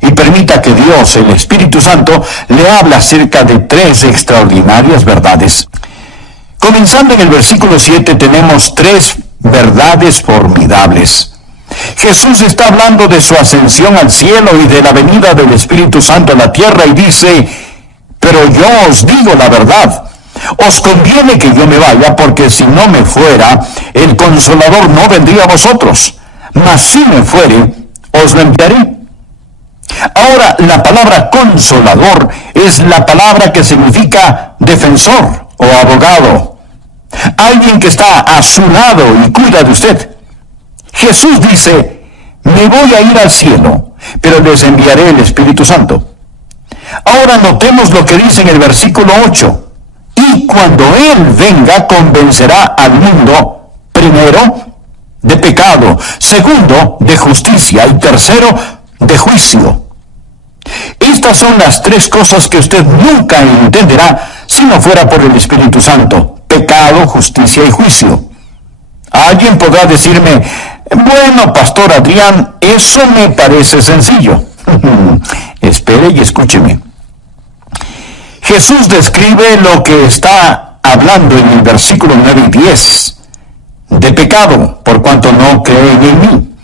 y permita que Dios, el Espíritu Santo, le hable acerca de 3 extraordinarias verdades. Comenzando en el versículo 7 tenemos 3 verdades formidables. Jesús está hablando de su ascensión al cielo y de la venida del Espíritu Santo a la tierra y dice: pero yo os digo la verdad, os conviene que yo me vaya, porque si no me fuera, el Consolador no vendría a vosotros, mas si me fuere, os lo enviaré. Ahora, la palabra consolador es la palabra que significa defensor o abogado, alguien que está a su lado y cuida de usted. Jesús dice: me voy a ir al cielo, pero les enviaré el Espíritu Santo. Ahora notemos lo que dice en el versículo 8. Y cuando Él venga, convencerá al mundo, primero, de pecado, segundo, de justicia, y tercero, de juicio. Estas son las 3 cosas que usted nunca entenderá si no fuera por el Espíritu Santo: pecado, justicia y juicio. Alguien podrá decirme: bueno, Pastor Adrián, eso me parece sencillo. Espere y escúcheme. Jesús describe lo que está hablando en el versículo 9 y 10. De pecado, por cuanto no creen en mí.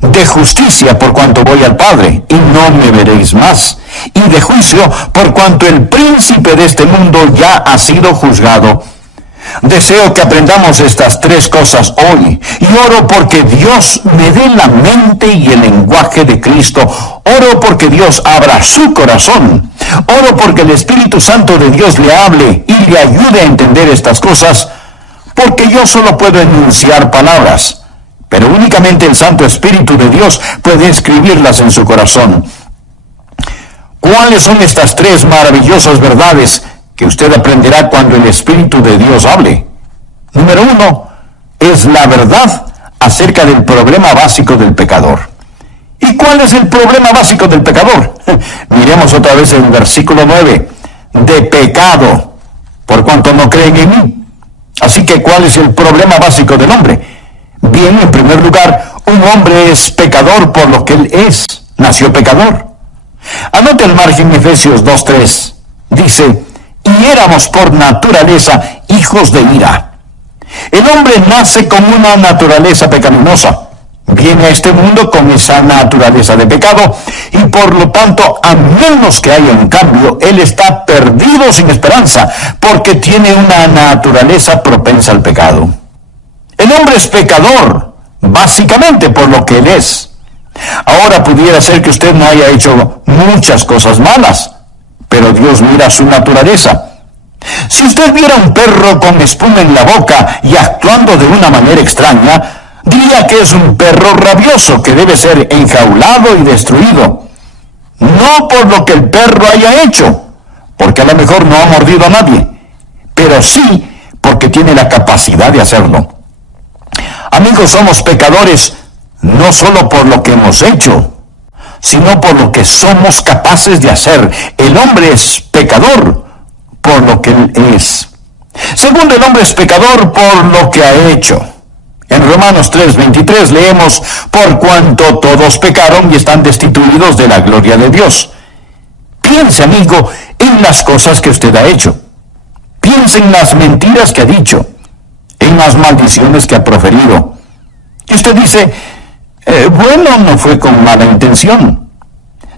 De justicia, por cuanto voy al Padre, y no me veréis más. Y de juicio, por cuanto el príncipe de este mundo ya ha sido juzgado. Deseo que aprendamos estas 3 cosas hoy, y oro porque Dios me dé la mente y el lenguaje de Cristo. Oro porque Dios abra su corazón. Oro porque el Espíritu Santo de Dios le hable y le ayude a entender estas cosas, porque yo solo puedo enunciar palabras, pero únicamente el Santo Espíritu de Dios puede escribirlas en su corazón. ¿Cuáles son estas 3 maravillosas verdades que usted aprenderá cuando el Espíritu de Dios hable? Número 1, es la verdad acerca del problema básico del pecador. ¿Y cuál es el problema básico del pecador? Miremos otra vez el versículo 9. De pecado, por cuanto no creen en mí. Así que, ¿cuál es el problema básico del hombre? Bien, en primer lugar, un hombre es pecador por lo que él es. Nació pecador. Anote al margen Efesios 2:3. Dice: y éramos por naturaleza hijos de ira. El hombre nace con una naturaleza pecaminosa. Viene a este mundo con esa naturaleza de pecado, y por lo tanto, a menos que haya un cambio, él está perdido sin esperanza, porque tiene una naturaleza propensa al pecado. El hombre es pecador, básicamente por lo que él es. Ahora pudiera ser que usted no haya hecho muchas cosas malas, pero Dios mira su naturaleza. Si usted viera un perro con espuma en la boca y actuando de una manera extraña, diría que es un perro rabioso que debe ser enjaulado y destruido. No por lo que el perro haya hecho, porque a lo mejor no ha mordido a nadie, pero sí porque tiene la capacidad de hacerlo. Amigos, somos pecadores no solo por lo que hemos hecho, sino por lo que somos capaces de hacer. El hombre es pecador por lo que él es. Segundo, el hombre es pecador por lo que ha hecho. En Romanos 3:23 leemos: por cuanto todos pecaron y están destituidos de la gloria de Dios. Piense, amigo, en las cosas que usted ha hecho. Piense en las mentiras que ha dicho, en las maldiciones que ha proferido. Y usted dice: bueno, no fue con mala intención.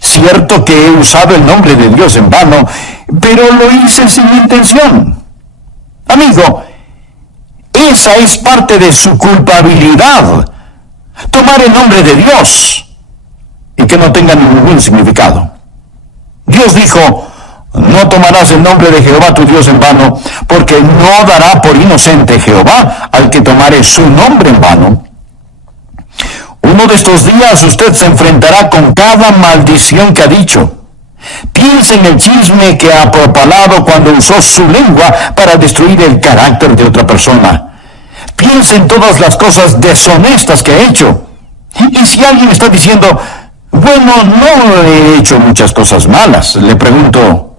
Cierto que he usado el nombre de Dios en vano, pero lo hice sin intención. Amigo, esa es parte de su culpabilidad, tomar el nombre de Dios y que no tenga ningún significado. Dios dijo: no tomarás el nombre de Jehová tu Dios en vano, porque no dará por inocente Jehová al que tomare su nombre en vano. Uno de estos días usted se enfrentará con cada maldición que ha dicho. Piense en el chisme que ha propalado cuando usó su lengua para destruir el carácter de otra persona. Piense en todas las cosas deshonestas que ha hecho. Y si alguien está diciendo: bueno, no he hecho muchas cosas malas, le pregunto: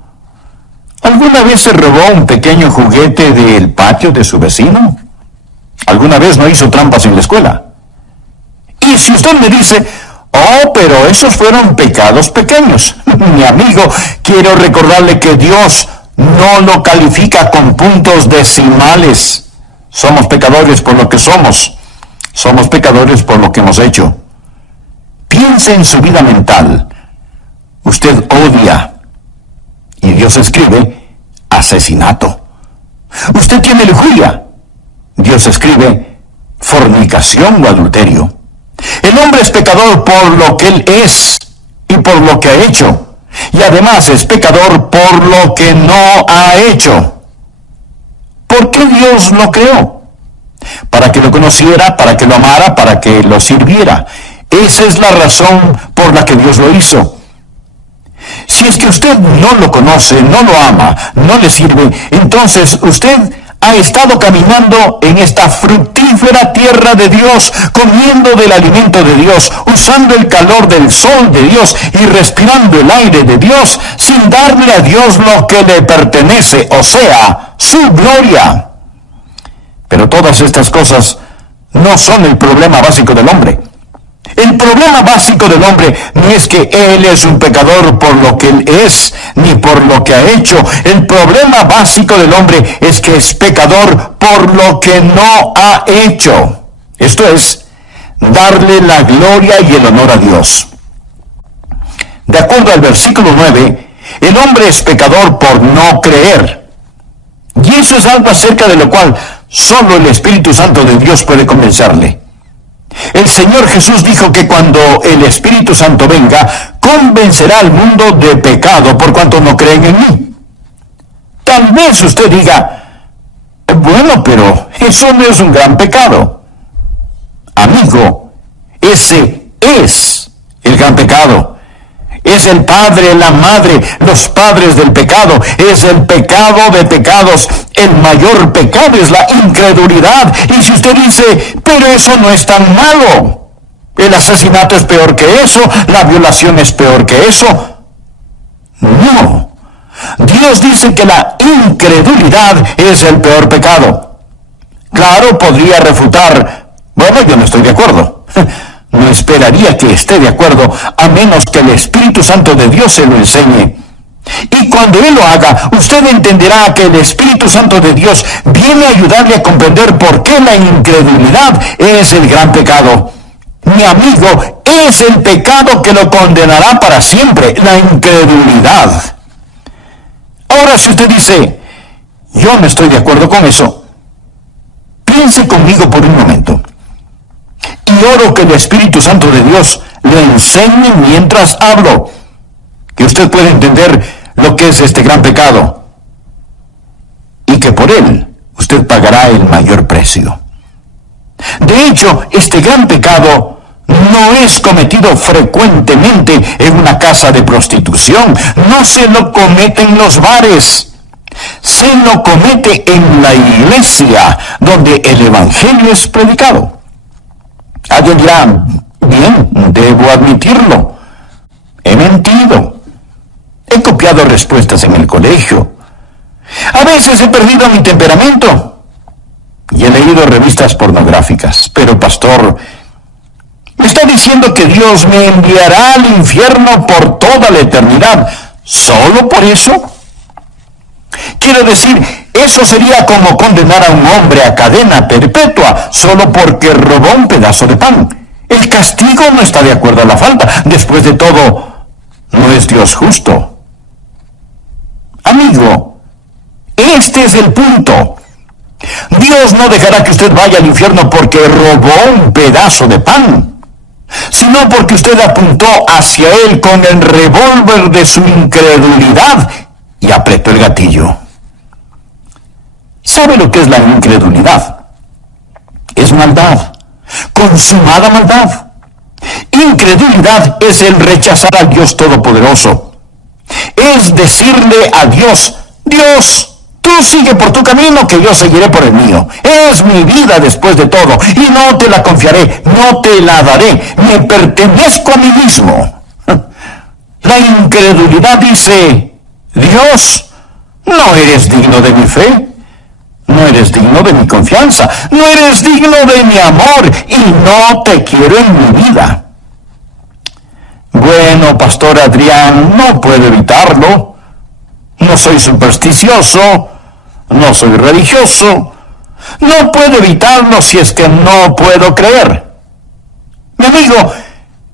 ¿alguna vez se robó un pequeño juguete del patio de su vecino? ¿Alguna vez no hizo trampas en la escuela? Y si usted me dice: Oh, pero esos fueron pecados pequeños. Mi amigo, quiero recordarle que Dios no lo califica con puntos decimales. Somos pecadores por lo que somos. Somos pecadores por lo que hemos hecho. Piense en su vida mental. Usted odia. Y Dios escribe asesinato. Usted tiene lujuria. Dios escribe fornicación o adulterio. El hombre es pecador por lo que él es y por lo que ha hecho. Y además es pecador por lo que no ha hecho. ¿Por qué Dios lo creó? Para que lo conociera, para que lo amara, para que lo sirviera. Esa es la razón por la que Dios lo hizo. Si es que usted no lo conoce, no lo ama, no le sirve, entonces usted ha estado caminando en esta fructífera tierra de Dios, comiendo del alimento de Dios, usando el calor del sol de Dios y respirando el aire de Dios, sin darle a Dios lo que le pertenece, o sea, su gloria. Pero todas estas cosas no son el problema básico del hombre. El problema básico del hombre no es que él es un pecador por lo que él es, ni por lo que ha hecho. El problema básico del hombre es que es pecador por lo que no ha hecho. Esto es, darle la gloria y el honor a Dios. De acuerdo al versículo 9, el hombre es pecador por no creer. Y eso es algo acerca de lo cual solo el Espíritu Santo de Dios puede convencerle. El Señor Jesús dijo que cuando el Espíritu Santo venga, convencerá al mundo de pecado por cuanto no creen en mí. Tal vez usted diga, bueno, pero eso no es un gran pecado. Amigo, ese es el gran pecado. Es el padre, la madre, los padres del pecado. Es el pecado de pecados. El mayor pecado es la incredulidad. Y si usted dice, pero eso no es tan malo. El asesinato es peor que eso. La violación es peor que eso. No. Dios dice que la incredulidad es el peor pecado. Claro, podría refutar, bueno, yo no estoy de acuerdo. No esperaría que esté de acuerdo, a menos que el Espíritu Santo de Dios se lo enseñe. Y cuando Él lo haga, usted entenderá que el Espíritu Santo de Dios viene a ayudarle a comprender por qué la incredulidad es el gran pecado. Mi amigo, es el pecado que lo condenará para siempre, la incredulidad. Ahora, si usted dice, yo no estoy de acuerdo con eso, piense conmigo por un momento. Y oro que el Espíritu Santo de Dios le enseñe mientras hablo, que usted pueda entender lo que es este gran pecado, y que por él usted pagará el mayor precio. De hecho, este gran pecado no es cometido frecuentemente en una casa de prostitución, no se lo comete en los bares, se lo comete en la iglesia, donde el Evangelio es predicado. Alguien dirá, bien, debo admitirlo. He mentido. He copiado respuestas en el colegio. A veces he perdido mi temperamento. Y he leído revistas pornográficas. Pero, pastor, ¿me está diciendo que Dios me enviará al infierno por toda la eternidad solo por eso? Quiero decir, eso sería como condenar a un hombre a cadena perpetua solo porque robó un pedazo de pan. El castigo no está de acuerdo a la falta. Después de todo, no es Dios justo. Amigo, este es el punto. Dios no dejará que usted vaya al infierno porque robó un pedazo de pan, sino porque usted apuntó hacia él con el revólver de su incredulidad y apretó el gatillo. ¿Sabe lo que es la incredulidad? Es maldad, consumada maldad. Incredulidad es el rechazar al Dios Todopoderoso. Es decirle a Dios, Dios, tú sigue por tu camino, que yo seguiré por el mío. Es mi vida después de todo, y no te la confiaré, no te la daré, me pertenezco a mí mismo. La incredulidad dice, Dios, no eres digno de mi fe. No eres digno de mi confianza, no eres digno de mi amor y no te quiero en mi vida. Bueno, Pastor Adrián, no puedo evitarlo. No soy supersticioso, no soy religioso. No puedo evitarlo si es que no puedo creer. Mi amigo,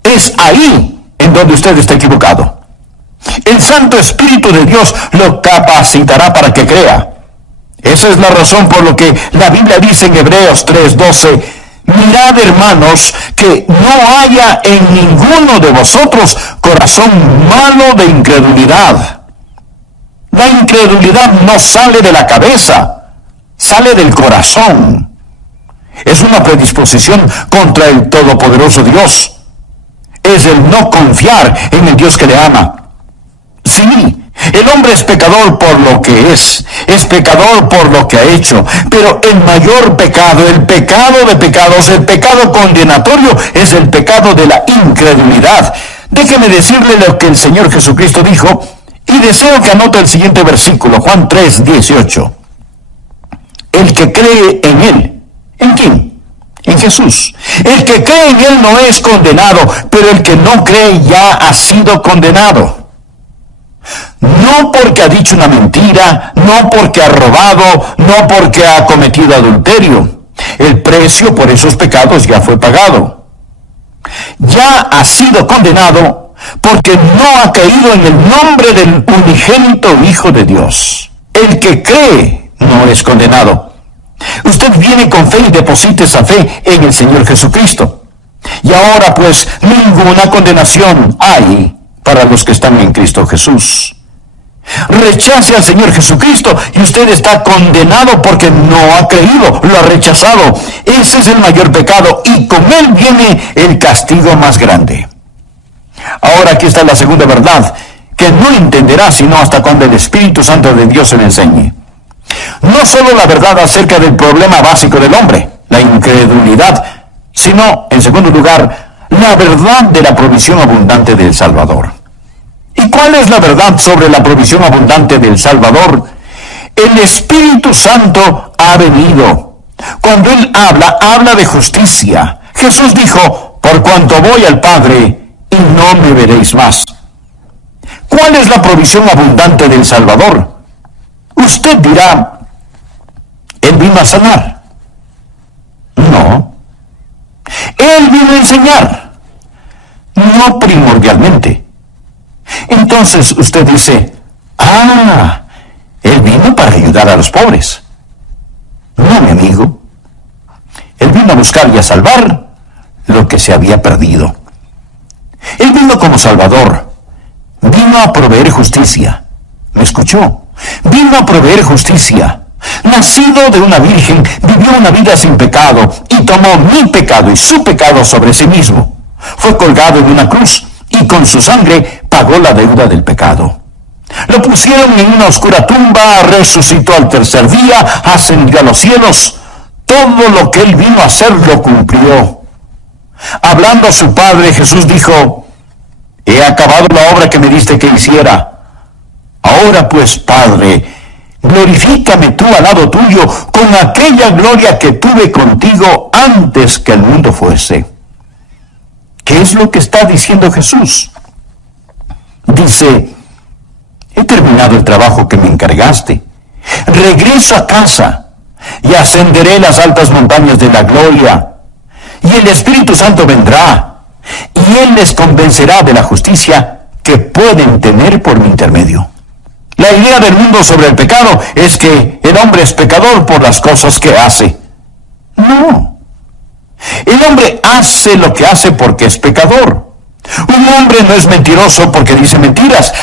es ahí en donde usted está equivocado. El Santo Espíritu de Dios lo capacitará para que crea. Esa es la razón por lo que la Biblia dice en Hebreos 3:12, mirad, hermanos, que no haya en ninguno de vosotros corazón malo de incredulidad. La incredulidad no sale de la cabeza, sale del corazón. Es una predisposición contra el Todopoderoso Dios. Es el no confiar en el Dios que le ama. Sí, el hombre es pecador por lo que es pecador por lo que ha hecho, pero el mayor pecado, el pecado de pecados, el pecado condenatorio, es el pecado de la incredulidad. Déjeme decirle lo que el Señor Jesucristo dijo, y deseo que anote el siguiente versículo, Juan 3:18. El que cree en Él, ¿en quién? En Jesús. El que cree en Él no es condenado, pero el que no cree ya ha sido condenado. No porque ha dicho una mentira, no porque ha robado, no porque ha cometido adulterio. El precio por esos pecados ya fue pagado. Ya ha sido condenado porque no ha creído en el nombre del unigénito Hijo de Dios. El que cree no es condenado. Usted viene con fe y deposita esa fe en el Señor Jesucristo. Y ahora pues ninguna condenación hay para los que están en Cristo Jesús. Rechace al Señor Jesucristo y usted está condenado porque no ha creído, lo ha rechazado. Ese es el mayor pecado y con él viene el castigo más grande. Ahora aquí está la segunda verdad, que no entenderá sino hasta cuando el Espíritu Santo de Dios se le enseñe. No solo la verdad acerca del problema básico del hombre, la incredulidad, sino, en segundo lugar, la verdad de la provisión abundante del Salvador. ¿Y cuál es la verdad sobre la provisión abundante del Salvador? El Espíritu Santo ha venido. Cuando Él habla de justicia. Jesús dijo, por cuanto voy al Padre y no me veréis más. ¿Cuál es la provisión abundante del Salvador? Usted dirá, Él vino a sanar. No. Él vino a enseñar. No primordialmente. Entonces usted dice, Él vino para ayudar a los pobres. No, mi amigo. Él vino a buscar y a salvar lo que se había perdido. Él vino como Salvador. Vino a proveer justicia. ¿Me escuchó? Vino a proveer justicia. Nacido de una virgen, vivió una vida sin pecado y tomó mi pecado y su pecado sobre sí mismo. Fue colgado en una cruz y con su sangre pagó la deuda del pecado. Lo pusieron en una oscura tumba, resucitó al tercer día, ascendió a los cielos. Todo lo que Él vino a hacer lo cumplió. Hablando a su Padre, Jesús dijo, he acabado la obra que me diste que hiciera. Ahora pues, Padre, glorifícame tú al lado tuyo con aquella gloria que tuve contigo antes que el mundo fuese. ¿Qué es lo que está diciendo Jesús? Dice, he terminado el trabajo que me encargaste. Regreso a casa y ascenderé las altas montañas de la gloria. Y el Espíritu Santo vendrá y Él les convencerá de la justicia que pueden tener por mi intermedio. La idea del mundo sobre el pecado es que el hombre es pecador por las cosas que hace. No. El hombre hace lo que hace porque es pecador. Un hombre no es mentiroso porque dice mentiras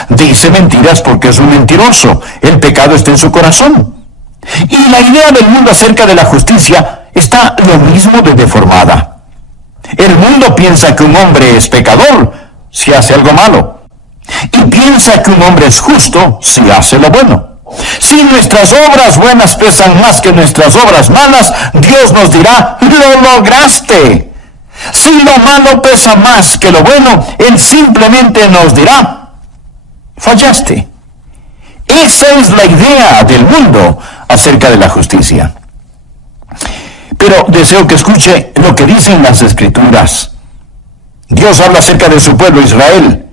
porque es un mentiroso. El pecado está en su corazón. Y la idea del mundo acerca de la justicia está lo mismo de deformada. El mundo piensa que un hombre es pecador si hace algo malo. Y piensa que un hombre es justo si hace lo bueno. Si nuestras obras buenas pesan más que nuestras obras malas, Dios nos dirá, lo lograste. Si lo malo pesa más que lo bueno, Él simplemente nos dirá, fallaste. Esa es la idea del mundo acerca de la justicia. Pero deseo que escuche lo que dicen las Escrituras. Dios habla acerca de su pueblo Israel.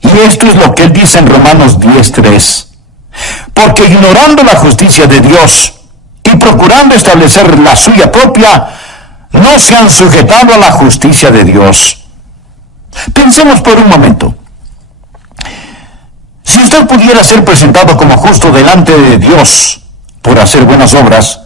Y esto es lo que él dice en Romanos 10:3. Porque ignorando la justicia de Dios y procurando establecer la suya propia, no se han sujetado a la justicia de Dios. Pensemos por un momento. Si usted pudiera ser presentado como justo delante de Dios por hacer buenas obras,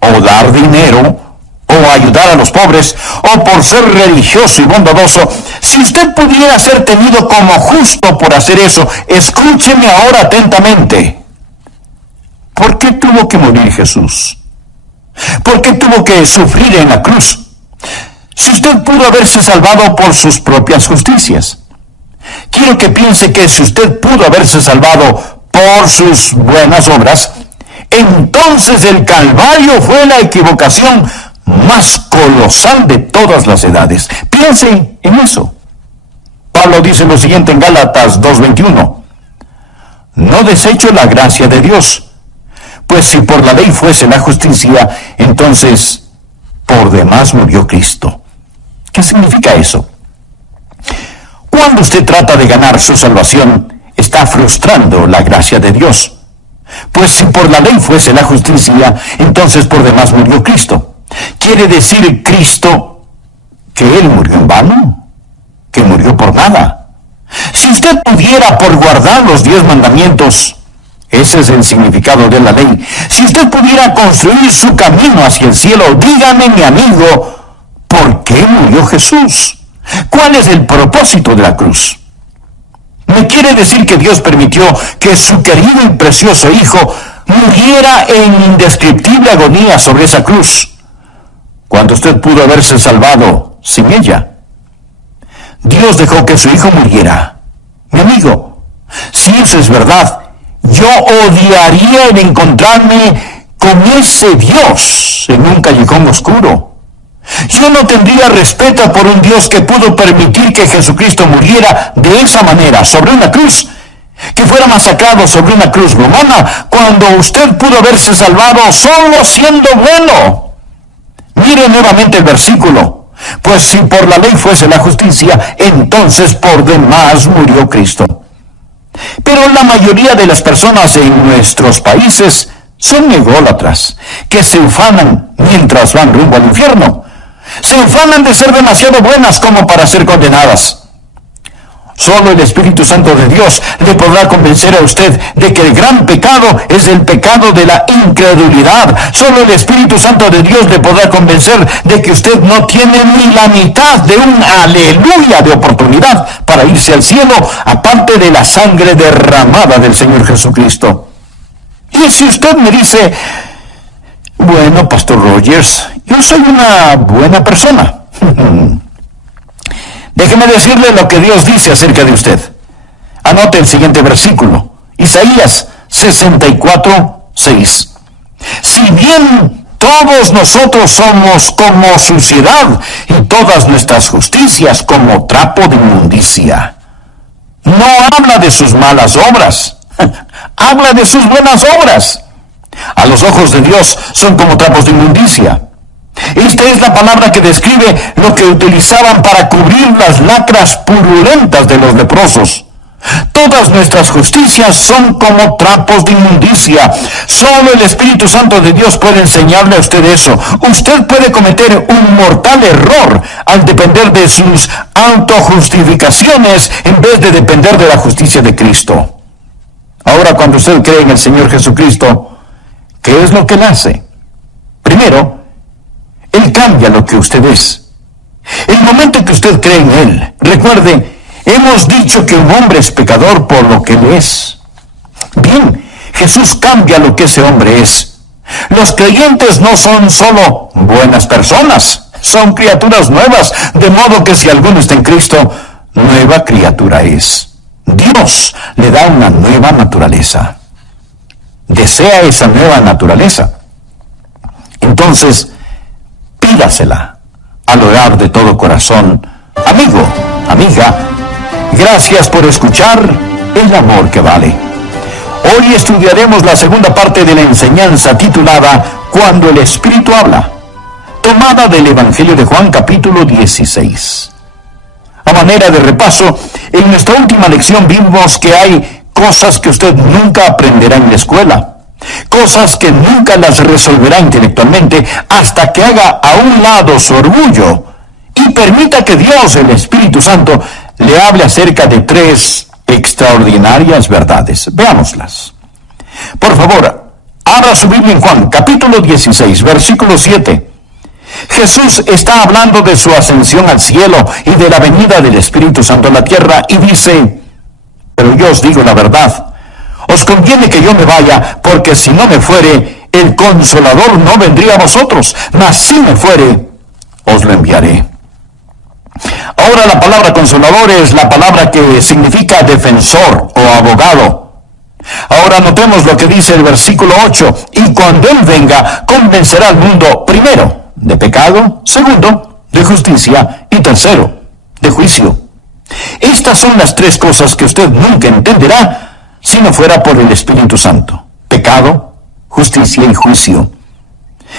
o dar dinero, o ayudar a los pobres, o por ser religioso y bondadoso, si usted pudiera ser tenido como justo por hacer eso, escúcheme ahora atentamente. ¿Por qué tuvo que morir Jesús? ¿Por qué tuvo que sufrir en la cruz? Si usted pudo haberse salvado por sus propias justicias. Quiero que piense que si usted pudo haberse salvado por sus buenas obras, entonces el Calvario fue la equivocación más colosal de todas las edades. Piense en eso. Pablo dice lo siguiente en Gálatas 2:21. No desecho la gracia de Dios, pues si por la ley fuese la justicia, entonces por demás murió Cristo. ¿Qué significa eso? Cuando usted trata de ganar su salvación, está frustrando la gracia de Dios. Pues si por la ley fuese la justicia, entonces por demás murió Cristo. ¿Quiere decir Cristo que Él murió en vano? ¿Que murió por nada? Si usted pudiera por guardar los 10 mandamientos, ese es el significado de la ley. Si usted pudiera construir su camino hacia el cielo, dígame, mi amigo, ¿por qué murió Jesús? ¿Cuál es el propósito de la cruz? ¿Me quiere decir que Dios permitió que su querido y precioso Hijo muriera en indescriptible agonía sobre esa cruz, cuando usted pudo haberse salvado sin ella? Dios dejó que su Hijo muriera. Mi amigo, si eso es verdad, yo odiaría el encontrarme con ese Dios en un callejón oscuro. Yo no tendría respeto por un Dios que pudo permitir que Jesucristo muriera de esa manera, sobre una cruz, que fuera masacrado sobre una cruz romana, cuando usted pudo haberse salvado solo siendo bueno. Mire nuevamente el versículo. Pues si por la ley fuese la justicia, entonces por demás murió Cristo. Pero la mayoría de las personas en nuestros países son ególatras, que se ufanan mientras van rumbo al infierno. Se ufanan de ser demasiado buenas como para ser condenadas. Solo el Espíritu Santo de Dios le podrá convencer a usted de que el gran pecado es el pecado de la incredulidad. Solo el Espíritu Santo de Dios le podrá convencer de que usted no tiene ni la mitad de un aleluya de oportunidad para irse al cielo, aparte de la sangre derramada del Señor Jesucristo. Y si usted me dice, bueno, Pastor Rogers, yo soy una buena persona. Déjeme decirle lo que Dios dice acerca de usted. Anote el siguiente versículo. Isaías 64:6. Si bien todos nosotros somos como suciedad y todas nuestras justicias como trapo de inmundicia. No habla de sus malas obras. Habla de sus buenas obras. A los ojos de Dios son como trapos de inmundicia. Esta es la palabra que describe lo que utilizaban para cubrir las lacras purulentas de los leprosos. Todas nuestras justicias son como trapos de inmundicia. Solo el Espíritu Santo de Dios puede enseñarle a usted eso. Usted puede cometer un mortal error al depender de sus autojustificaciones en vez de depender de la justicia de Cristo. Ahora, cuando usted cree en el Señor Jesucristo, ¿qué es lo que Él hace? Primero, Él cambia lo que usted es. El momento que usted cree en Él, recuerde, hemos dicho que un hombre es pecador por lo que Él es. Bien, Jesús cambia lo que ese hombre es. Los creyentes no son solo buenas personas, son criaturas nuevas, de modo que si alguno está en Cristo, nueva criatura es. Dios le da una nueva naturaleza. Desea esa nueva naturaleza. Entonces, pídasela al orar de todo corazón. Amigo, amiga, gracias por escuchar El Amor que Vale. Hoy estudiaremos la segunda parte de la enseñanza titulada Cuando el Espíritu habla, tomada del Evangelio de Juan capítulo 16. A manera de repaso, en nuestra última lección vimos que hay cosas que usted nunca aprenderá en la escuela, cosas que nunca las resolverá intelectualmente hasta que haga a un lado su orgullo y permita que Dios, el Espíritu Santo, le hable acerca de tres extraordinarias verdades. Veámoslas. Por favor, abra su Biblia en Juan, capítulo 16, versículo 7. Jesús está hablando de su ascensión al cielo y de la venida del Espíritu Santo a la tierra y dice: pero yo os digo la verdad, os conviene que yo me vaya, porque si no me fuere, el Consolador no vendría a vosotros, mas si me fuere, os lo enviaré. Ahora la palabra Consolador es la palabra que significa defensor o abogado. Ahora notemos lo que dice el versículo 8, y cuando Él venga, convencerá al mundo, primero, de pecado, segundo, de justicia, y tercero, de juicio. Estas son las tres cosas que usted nunca entenderá si no fuera por el Espíritu Santo: pecado, justicia y juicio.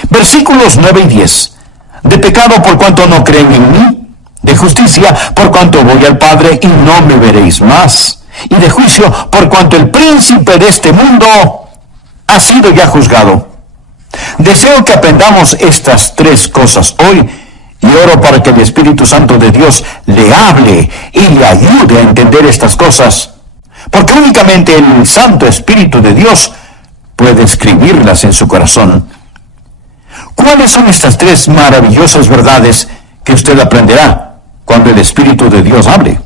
Versículos 9 y 10. De pecado por cuanto no creen en mí, de justicia por cuanto voy al Padre y no me veréis más, y de juicio por cuanto el príncipe de este mundo ha sido ya juzgado. Deseo que aprendamos estas tres cosas hoy y oro para que el Espíritu Santo de Dios le hable y le ayude a entender estas cosas, porque únicamente el Santo Espíritu de Dios puede escribirlas en su corazón. ¿Cuáles son estas tres maravillosas verdades que usted aprenderá cuando el Espíritu de Dios hable?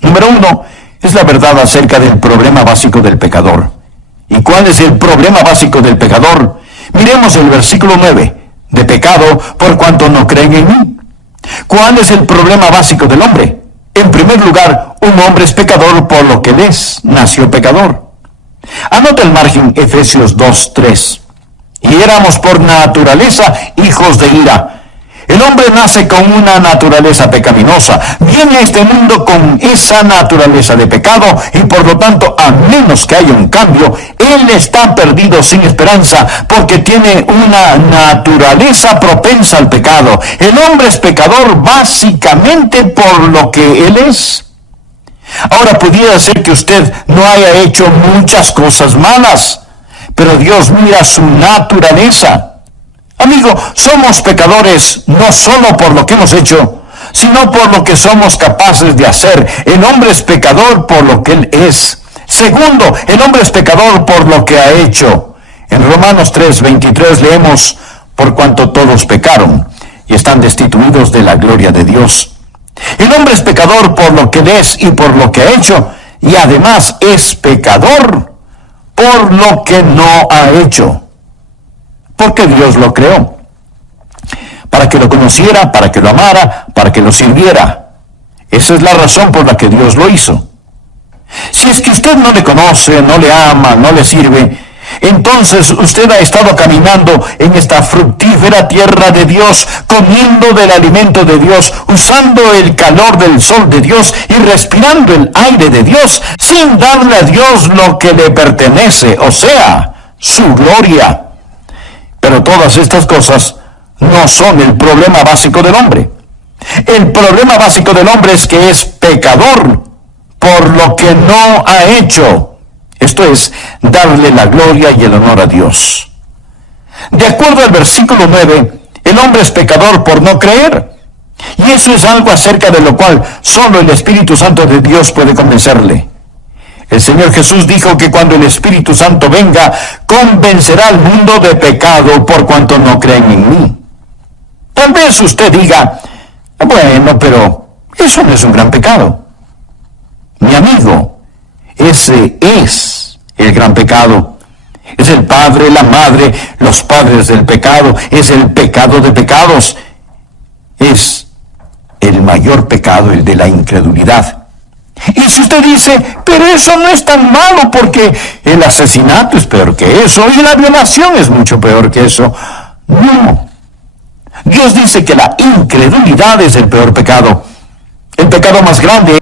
Número 1 es la verdad acerca del problema básico del pecador. ¿Y cuál es el problema básico del pecador? Miremos el versículo 9. De pecado por cuanto no creen en mí. ¿Cuál es el problema básico del hombre? En primer lugar, un hombre es pecador por lo que él es, nació pecador. Anota el margen Efesios 2:3. Y éramos por naturaleza hijos de ira. El hombre nace con una naturaleza pecaminosa, viene a este mundo con esa naturaleza de pecado y por lo tanto, a menos que haya un cambio, él está perdido sin esperanza porque tiene una naturaleza propensa al pecado. El hombre es pecador básicamente por lo que él es. Ahora, pudiera ser que usted no haya hecho muchas cosas malas, pero Dios mira su naturaleza. Amigo, somos pecadores no solo por lo que hemos hecho, sino por lo que somos capaces de hacer. El hombre es pecador por lo que él es. Segundo, el hombre es pecador por lo que ha hecho. En Romanos 3:23 leemos: por cuanto todos pecaron y están destituidos de la gloria de Dios. El hombre es pecador por lo que él es y por lo que ha hecho, y además es pecador por lo que no ha hecho. Porque Dios lo creó, para que lo conociera, para que lo amara, para que lo sirviera. Esa es la razón por la que Dios lo hizo. Si es que usted no le conoce, no le ama, no le sirve, entonces usted ha estado caminando en esta fructífera tierra de Dios, comiendo del alimento de Dios, usando el calor del sol de Dios y respirando el aire de Dios, sin darle a Dios lo que le pertenece, o sea, su gloria. Pero todas estas cosas no son el problema básico del hombre. El problema básico del hombre es que es pecador por lo que no ha hecho. Esto es, darle la gloria y el honor a Dios. De acuerdo al versículo 9, el hombre es pecador por no creer. Y eso es algo acerca de lo cual solo el Espíritu Santo de Dios puede convencerle. El Señor Jesús dijo que cuando el Espíritu Santo venga, convencerá al mundo de pecado por cuanto no creen en mí. Tal vez usted diga: bueno, pero eso no es un gran pecado. Mi amigo, ese es el gran pecado. Es el padre, la madre, los padres del pecado. Es el pecado de pecados. Es el mayor pecado, el de la incredulidad. Y si usted dice: pero eso no es tan malo porque el asesinato es peor que eso y la violación es mucho peor que eso. No. Dios dice que la incredulidad es el peor pecado. El pecado más grande.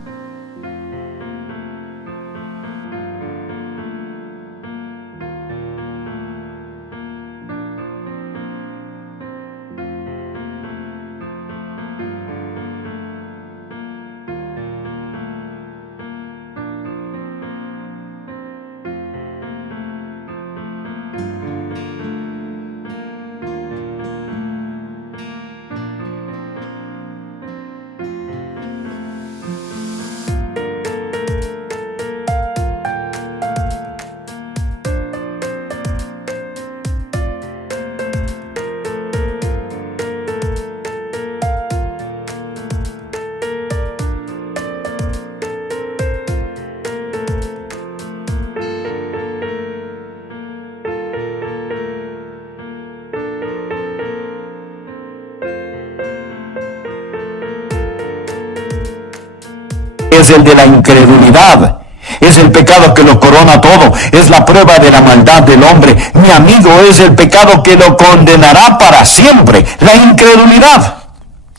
es el de la incredulidad. Es el pecado que lo corona todo, es la prueba de la maldad del hombre. Mi amigo, es el pecado que lo condenará para siempre, la incredulidad.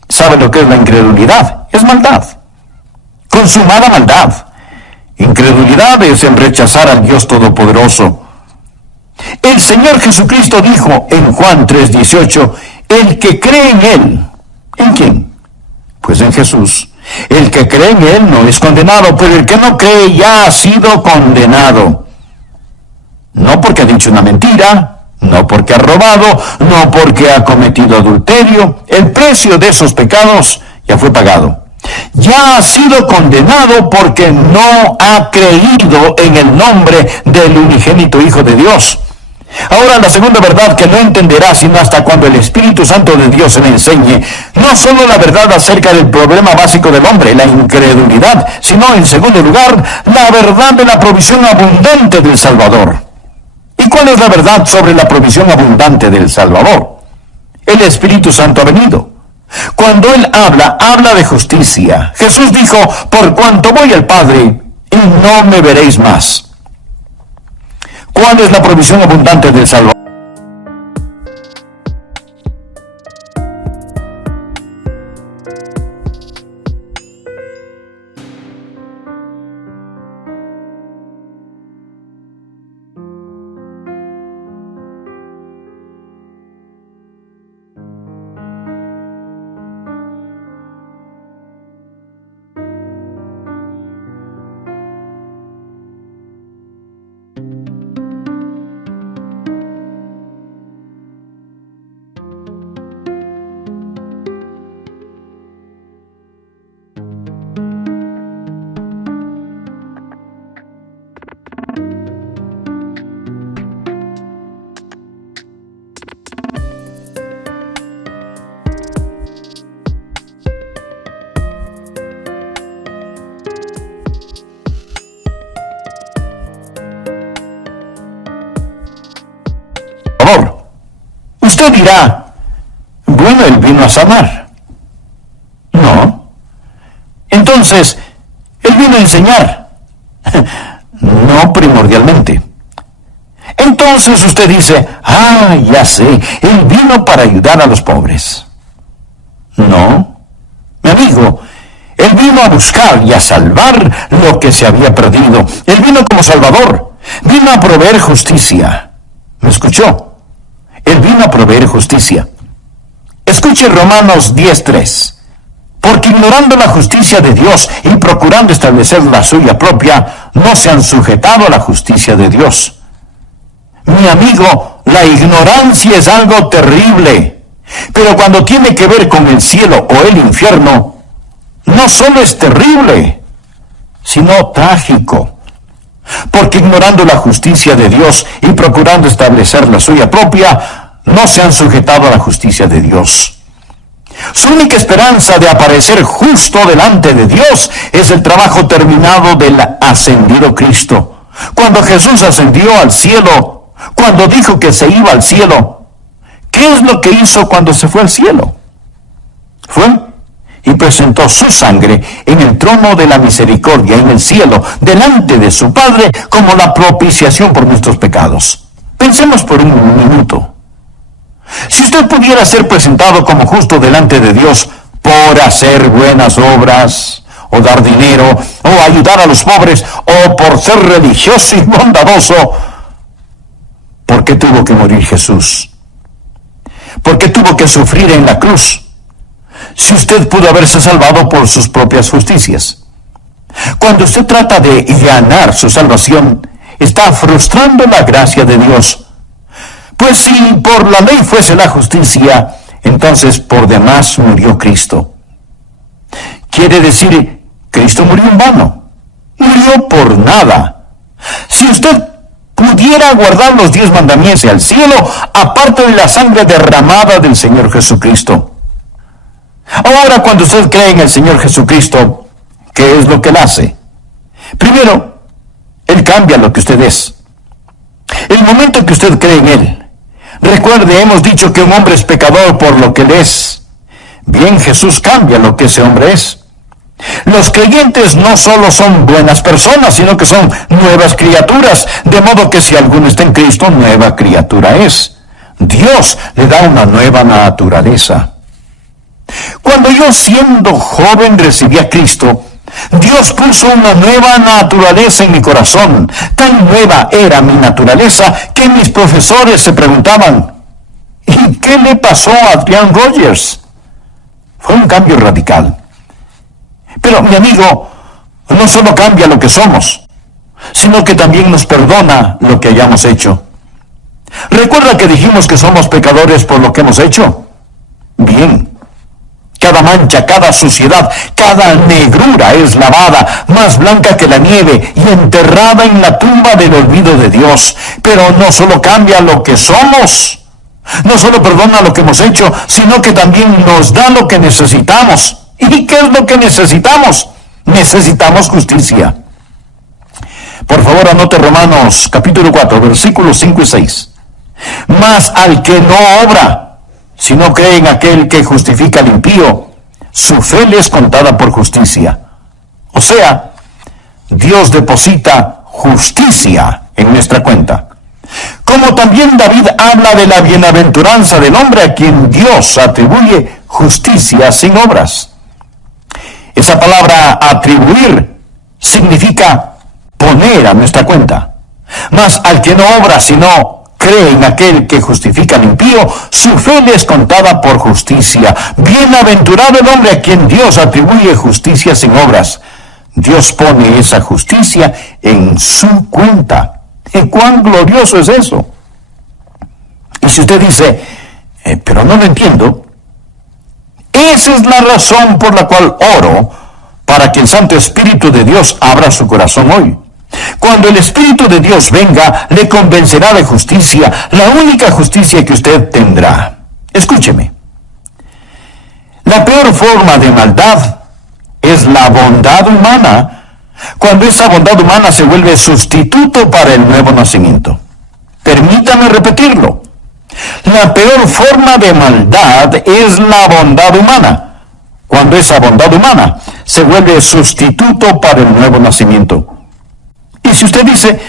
¿Sabe lo que es la incredulidad? Es maldad, consumada maldad. Incredulidad es el rechazar al Dios Todopoderoso. El Señor Jesucristo dijo en Juan 3:18, el que cree en Él, ¿en quién? Pues en Jesús. El que cree en Él no es condenado, pero el que no cree ya ha sido condenado. No porque ha dicho una mentira, no porque ha robado, no porque ha cometido adulterio. El precio de esos pecados ya fue pagado. Ya ha sido condenado porque no ha creído en el nombre del unigénito Hijo de Dios. Ahora, la segunda verdad que no entenderá sino hasta cuando el Espíritu Santo de Dios se le enseñe, no solo la verdad acerca del problema básico del hombre, la incredulidad, sino en segundo lugar, la verdad de la provisión abundante del Salvador. ¿Y cuál es la verdad sobre la provisión abundante del Salvador? El Espíritu Santo ha venido. Cuando Él habla de justicia. Jesús dijo, por cuanto voy al Padre, y no me veréis más. ¿Cuál es la provisión abundante del Salvador? Usted dirá, bueno, Él vino a sanar. No. Entonces, Él vino a enseñar. No primordialmente. Entonces usted dice, ya sé, Él vino para ayudar a los pobres. No, mi amigo, Él vino a buscar y a salvar lo que se había perdido. Él vino como Salvador, vino a proveer justicia. ¿Me escuchó? Él vino a proveer justicia. Escuche Romanos 10:3. Porque ignorando la justicia de Dios y procurando establecer la suya propia, no se han sujetado a la justicia de Dios. Mi amigo, la ignorancia es algo terrible. Pero cuando tiene que ver con el cielo o el infierno, no solo es terrible, sino trágico. Porque ignorando la justicia de Dios y procurando establecer la suya propia, no se han sujetado a la justicia de Dios. Su única esperanza de aparecer justo delante de Dios es el trabajo terminado del ascendido Cristo. Cuando Jesús ascendió al cielo, cuando dijo que se iba al cielo, ¿qué es lo que hizo cuando se fue al cielo? Fue y presentó su sangre en el trono de la misericordia en el cielo, delante de su Padre, como la propiciación por nuestros pecados. Pensemos por un minuto. Si usted pudiera ser presentado como justo delante de Dios por hacer buenas obras, o dar dinero, o ayudar a los pobres, o por ser religioso y bondadoso, ¿por qué tuvo que morir Jesús? ¿Por qué tuvo que sufrir en la cruz? Si usted pudo haberse salvado por sus propias justicias. Cuando usted trata de ganar su salvación, está frustrando la gracia de Dios. Pues si por la ley fuese la justicia, entonces por demás murió Cristo. Quiere decir, Cristo murió en vano. Murió por nada. Si usted pudiera guardar los 10 mandamientos al cielo, aparte de la sangre derramada del Señor Jesucristo. Ahora, cuando usted cree en el Señor Jesucristo, ¿qué es lo que Él hace? Primero, Él cambia lo que usted es. El momento que usted cree en Él, recuerde, hemos dicho que un hombre es pecador por lo que Él es. Bien, Jesús cambia lo que ese hombre es. Los creyentes no solo son buenas personas, sino que son nuevas criaturas, de modo que si alguno está en Cristo, nueva criatura es. Dios le da una nueva naturaleza. Cuando yo, siendo joven, recibí a Cristo, Dios puso una nueva naturaleza en mi corazón. Tan nueva era mi naturaleza que mis profesores se preguntaban, ¿y qué le pasó a Adrian Rogers? Fue un cambio radical. Pero, mi amigo, no solo cambia lo que somos, sino que también nos perdona lo que hayamos hecho. ¿Recuerda que dijimos que somos pecadores por lo que hemos hecho? Bien. Cada mancha, cada suciedad, cada negrura es lavada, más blanca que la nieve, y enterrada en la tumba del olvido de Dios. Pero no solo cambia lo que somos, no solo perdona lo que hemos hecho, sino que también nos da lo que necesitamos. ¿Y qué es lo que necesitamos? Necesitamos justicia. Por favor, anote Romanos capítulo 4, versículos 5 y 6. Mas al que no obra, si no cree en aquel que justifica al impío, su fe le es contada por justicia. O sea, Dios deposita justicia en nuestra cuenta. Como también David habla de la bienaventuranza del hombre a quien Dios atribuye justicia sin obras. Esa palabra atribuir significa poner a nuestra cuenta. Mas al que no obra, sino cree en aquel que justifica al impío, su fe le es contada por justicia. Bienaventurado el hombre a quien Dios atribuye justicia sin obras. Dios pone esa justicia en su cuenta. ¿Y cuán glorioso es eso? Y si usted dice, pero no lo entiendo, esa es la razón por la cual oro para que el Santo Espíritu de Dios abra su corazón hoy. Cuando el Espíritu de Dios venga, le convencerá de justicia, la única justicia que usted tendrá. Escúcheme. La peor forma de maldad es la bondad humana, cuando esa bondad humana se vuelve sustituto para el nuevo nacimiento. Permítame repetirlo. La peor forma de maldad es la bondad humana, cuando esa bondad humana se vuelve sustituto para el nuevo nacimiento. Y si usted dice,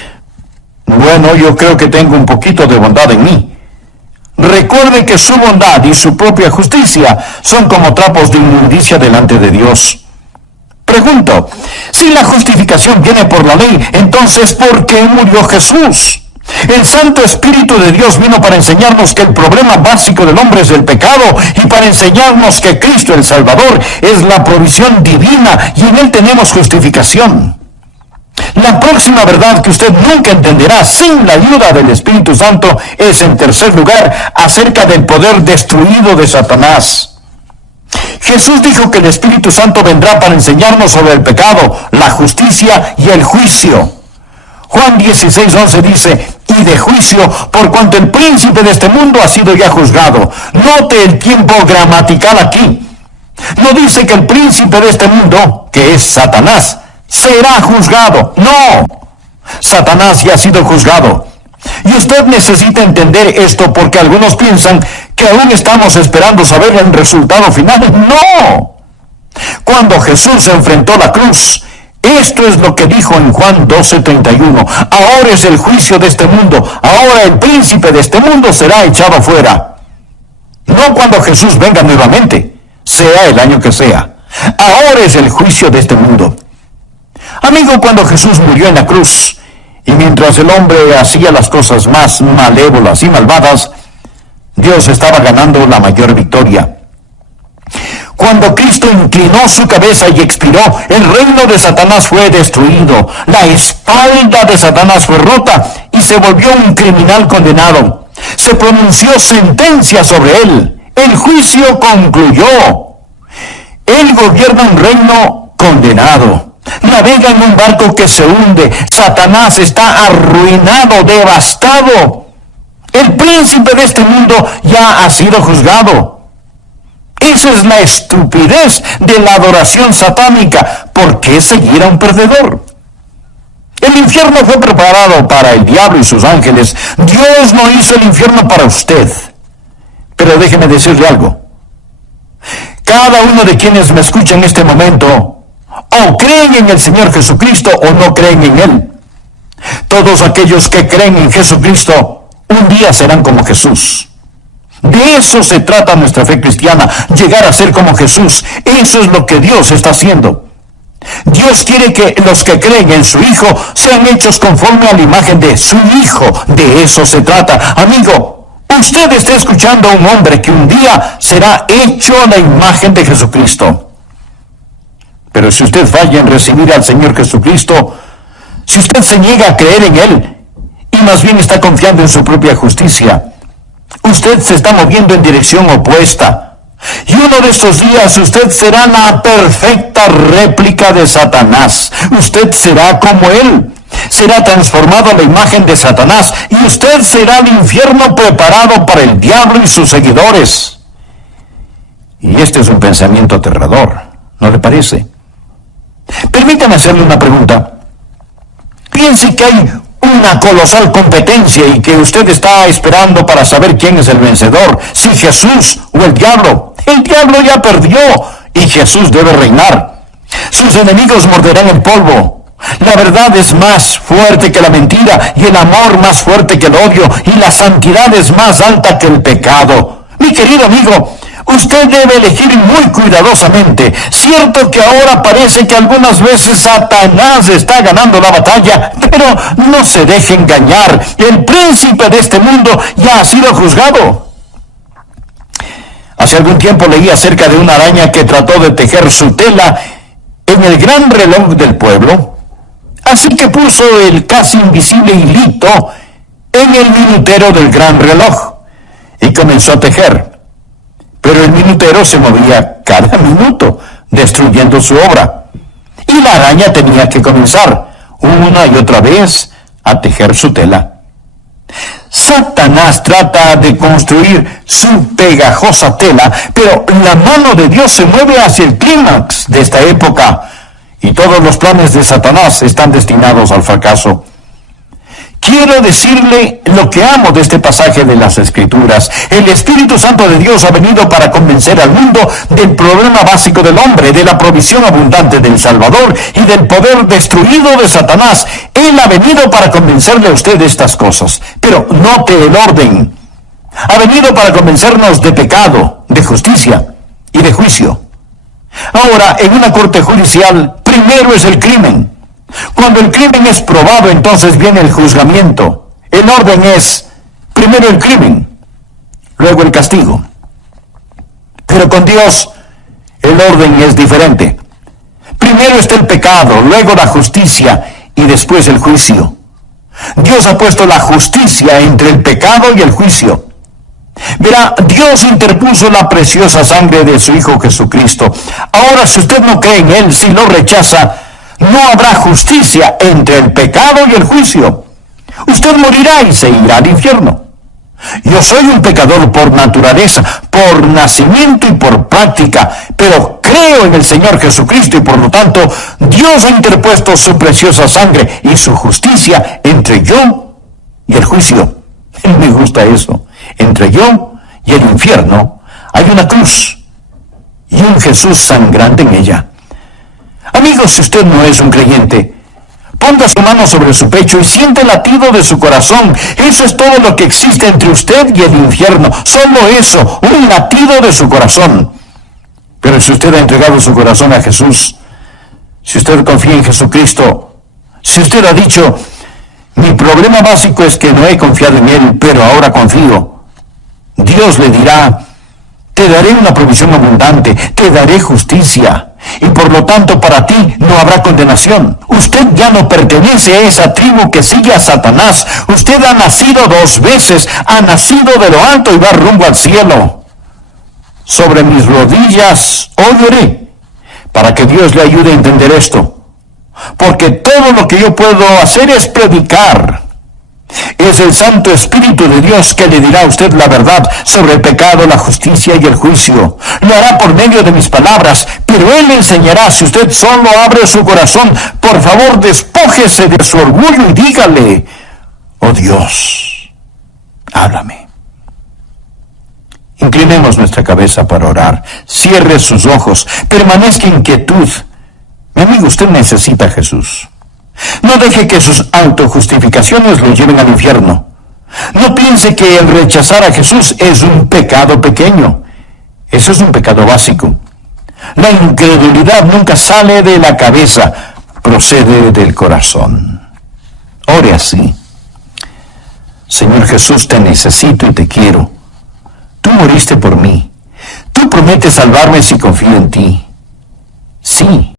bueno, yo creo que tengo un poquito de bondad en mí, recuerde que su bondad y su propia justicia son como trapos de inmundicia delante de Dios. Pregunto, si la justificación viene por la ley, entonces ¿por qué murió Jesús? El Santo Espíritu de Dios vino para enseñarnos que el problema básico del hombre es el pecado, y para enseñarnos que Cristo el Salvador es la provisión divina y en Él tenemos justificación. La próxima verdad que usted nunca entenderá sin la ayuda del Espíritu Santo es, en tercer lugar, acerca del poder destruido de Satanás. Jesús dijo que el Espíritu Santo vendrá para enseñarnos sobre el pecado, la justicia y el juicio. Juan 16:11 dice, y de juicio, por cuanto el príncipe de este mundo ha sido ya juzgado. Note el tiempo gramatical aquí. No dice que el príncipe de este mundo, que es Satanás, será juzgado. No, Satanás ya ha sido juzgado. Y usted necesita entender esto porque algunos piensan que aún estamos esperando saber el resultado final. No. Cuando Jesús se enfrentó a la cruz, esto es lo que dijo en Juan 12:31. Ahora es el juicio de este mundo. Ahora el príncipe de este mundo será echado afuera. No cuando Jesús venga nuevamente, sea el año que sea. Ahora es el juicio de este mundo. Amigo, cuando Jesús murió en la cruz, y mientras el hombre hacía las cosas más malévolas y malvadas, Dios estaba ganando la mayor victoria. Cuando Cristo inclinó su cabeza y expiró, el reino de Satanás fue destruido, la espalda de Satanás fue rota y se volvió un criminal condenado. Se pronunció sentencia sobre él. El juicio concluyó. Él gobierna un reino condenado. Navega en un barco que se hunde. Satanás está arruinado, devastado. El príncipe de este mundo ya ha sido juzgado. Esa es la estupidez de la adoración satánica. ¿Por qué seguir a un perdedor? El infierno fue preparado para el diablo y sus ángeles. Dios no hizo el infierno para usted. Pero déjeme decirle algo. Cada uno de quienes me escucha en este momento O creen en el Señor Jesucristo o no creen en Él. Todos aquellos que creen en Jesucristo un día serán como Jesús. De eso se trata nuestra fe cristiana, llegar a ser como Jesús. Eso es lo que Dios está haciendo. Dios quiere que los que creen en su Hijo sean hechos conforme a la imagen de su Hijo. De eso se trata. Amigo, usted está escuchando a un hombre que un día será hecho a la imagen de Jesucristo. Pero si usted falla en recibir al Señor Jesucristo, si usted se niega a creer en Él y más bien está confiando en su propia justicia, usted se está moviendo en dirección opuesta. Y uno de estos días usted será la perfecta réplica de Satanás. Usted será como él. Será transformado a la imagen de Satanás y usted será el infierno preparado para el diablo y sus seguidores. Y este es un pensamiento aterrador, ¿no le parece? Permítame hacerle una pregunta. Piense que hay una colosal competencia y que usted está esperando para saber quién es el vencedor, si Jesús o el diablo. El diablo ya perdió y Jesús debe reinar. Sus enemigos morderán el polvo. La verdad es más fuerte que la mentira y el amor más fuerte que el odio y la santidad es más alta que el pecado. Mi querido amigo, usted debe elegir muy cuidadosamente. Cierto que ahora parece que algunas veces Satanás está ganando la batalla, pero no se deje engañar. El príncipe de este mundo ya ha sido juzgado. Hace algún tiempo leí acerca de una araña que trató de tejer su tela en el gran reloj del pueblo, así que puso el casi invisible hilito en el minutero del gran reloj y comenzó a tejer. Pero el minutero se movía cada minuto, destruyendo su obra. Y la araña tenía que comenzar una y otra vez a tejer su tela. Satanás trata de construir su pegajosa tela, pero la mano de Dios se mueve hacia el clímax de esta época, y todos los planes de Satanás están destinados al fracaso. Quiero decirle lo que amo de este pasaje de las Escrituras. El Espíritu Santo de Dios ha venido para convencer al mundo del problema básico del hombre, de la provisión abundante del Salvador y del poder destruido de Satanás. Él ha venido para convencerle a usted de estas cosas. Pero note el orden. Ha venido para convencernos de pecado, de justicia y de juicio. Ahora, en una corte judicial, primero es el crimen. Cuando el crimen es probado, entonces viene el juzgamiento. El orden es, primero el crimen, luego el castigo. Pero con Dios, el orden es diferente. Primero está el pecado, luego la justicia y después el juicio. Dios ha puesto la justicia entre el pecado y el juicio. Verá, Dios interpuso la preciosa sangre de su Hijo Jesucristo. Ahora, si usted no cree en Él, si lo rechaza, no habrá justicia entre el pecado y el juicio. Usted morirá y se irá al infierno. Yo soy un pecador por naturaleza, por nacimiento y por práctica, pero creo en el Señor Jesucristo y por lo tanto Dios ha interpuesto su preciosa sangre y su justicia entre yo y el juicio. Me gusta eso. Entre yo y el infierno hay una cruz y un Jesús sangrante en ella. Amigos, si usted no es un creyente, ponga su mano sobre su pecho y siente el latido de su corazón. Eso es todo lo que existe entre usted y el infierno. Solo eso, un latido de su corazón. Pero si usted ha entregado su corazón a Jesús, si usted confía en Jesucristo, si usted ha dicho, mi problema básico es que no he confiado en Él, pero ahora confío, Dios le dirá, te daré una provisión abundante, te daré justicia. Y por lo tanto para ti no habrá condenación. Usted ya no pertenece a esa tribu que sigue a Satanás. Usted ha nacido 2 veces, ha nacido de lo alto y va rumbo al cielo. Sobre mis rodillas hoy oré para que Dios le ayude a entender esto. Porque todo lo que yo puedo hacer es predicar. Es el Santo Espíritu de Dios que le dirá a usted la verdad sobre el pecado, la justicia y el juicio. Lo hará por medio de mis palabras, pero Él le enseñará si usted solo abre su corazón. Por favor, despójese de su orgullo y dígale, oh Dios, háblame. Inclinemos nuestra cabeza para orar. Cierre sus ojos, permanezca en quietud Mi amigo, usted necesita a Jesús. No deje que sus autojustificaciones lo lleven al infierno. No piense que el rechazar a Jesús es un pecado pequeño. Eso es un pecado básico. La incredulidad nunca sale de la cabeza, procede del corazón. Ore así. Señor Jesús, te necesito y te quiero. Tú moriste por mí. Tú prometes salvarme si confío en ti. Sí.